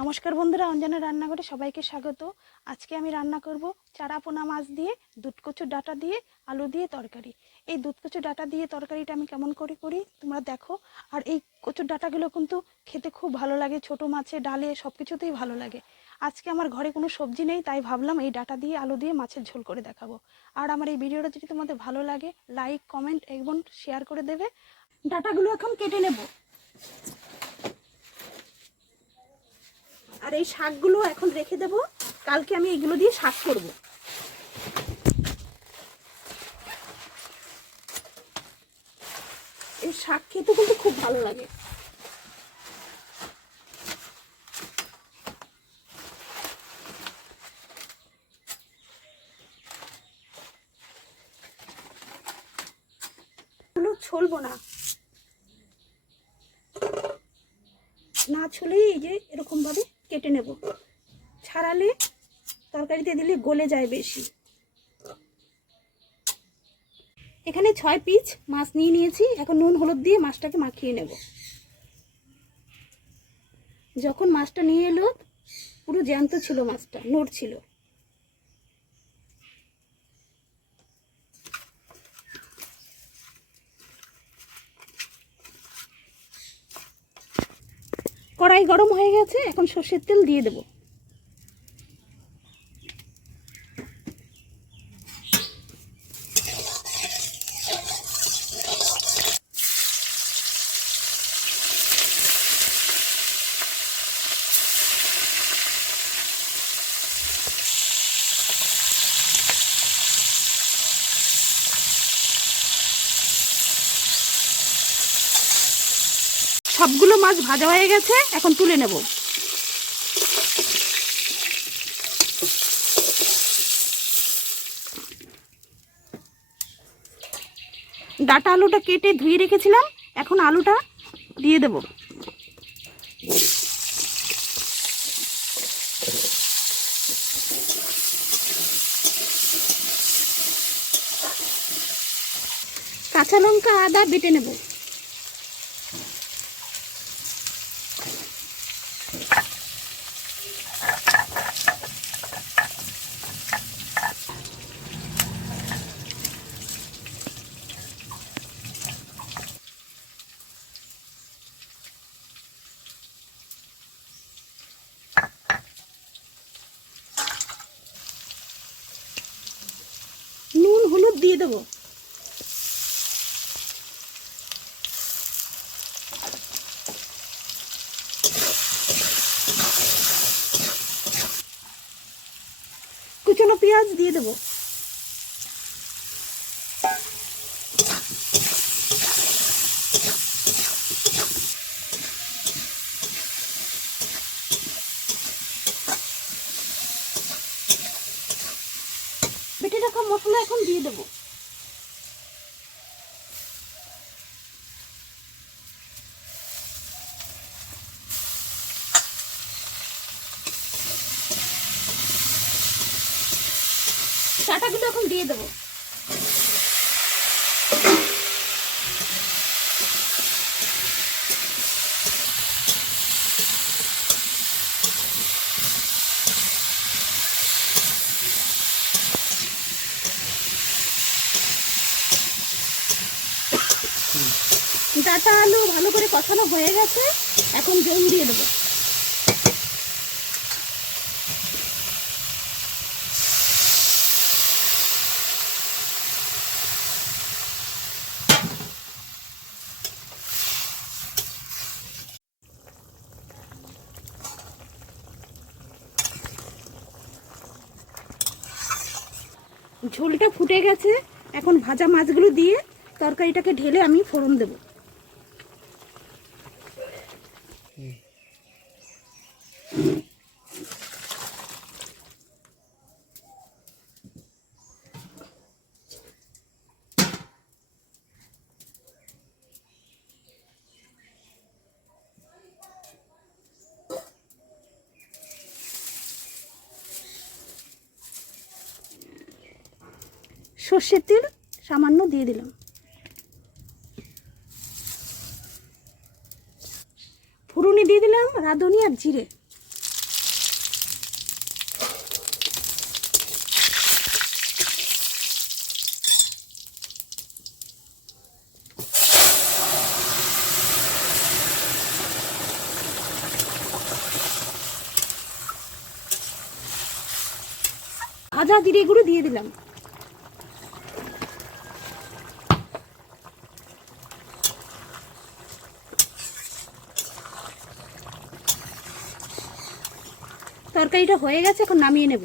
নমস্কার বন্ধুরা, অঞ্জনা রান্নাঘরে সবাইকে স্বাগত। আজকে আমি রান্না করব চারাপোনা মাছ দিয়ে দুধ কচুর ডাটা দিয়ে, আলু দিয়ে তরকারি। এই দুধ কচুর ডাটা দিয়ে তরকারিটা আমি কেমন করে করি তোমরা দেখো। আর এই কচুর ডাটাগুলো কিন্তু খেতে খুব ভালো লাগে, ছোট মাছে, ডালে সব কিছুতেই ভালো লাগে। আজকে আমার ঘরে কোনো সবজি নেই, তাই ভাবলাম এই ডাটা দিয়ে, আলু দিয়ে মাছের ঝোল করে দেখাবো। আর আমার এই ভিডিওটা যদি তোমাদের ভালো লাগে, লাইক, কমেন্ট এবং শেয়ার করে দেবে। ডাটাগুলো এখন কেটে নেব। আর এই শাকগুলো এখন রেখে দেব। কালকে আমি এগুলো দিয়ে শাক করব। এই শাক খেতে কিন্তু খুব ভালো লাগে। ছলবো না। না ছলেই এই যে এরকম ভাবে কেটে নেব। ছাড়ালে তরকারিতে দিলে গলে যায় বেশি। এখানে ছয় পিস মাছ নিয়ে নিয়েছি। এখন নুন, হলুদ দিয়ে মাছটাকে মাখিয়ে নেব। যখন মাছটা নিয়ে এলো, পুরো জ্যান্ত ছিল মাছটা নোট ছিল। কড়াই গরম হয়ে গেছে এখন সর্ষের তেল দিয়ে দেব। সবগুলো মাছ ভাজা হয়ে গেছে, এখন তুলে নেব। ডাটা আলুটা কেটে ধুয়ে রেখেছিলাম, এখন আলুটা দিয়ে দেব। কাঁচা লঙ্কা আদা বেটে নেব নুন হলুদ দিয়ে দেবো। কুচনো পেঁয়াজ দিয়ে দেবো। বেটে রাখা মশলা এখন দিয়ে দেবো। চাটাগুলো এখন দিয়ে দেবো। ডাটা আলু ভালো করে কষানো হয়ে গেছে, এখন জল দিয়ে দেবো। ঝোলটা ফুটে গেছে, এখন ভাজা মাছগুলো দিয়ে তরকারিটাকে ঢেলে আমি ফোড়ন দেব। সর্ষের তেল সামান্য দিয়ে দিলাম। ফোড়নে দিয়ে দিলাম রাঁধুনি আর জিরে। আদা জিরে গুঁড়ো দিয়ে দিলাম। তরকারিটা হয়ে গেছে এখন নামিয়ে নেব।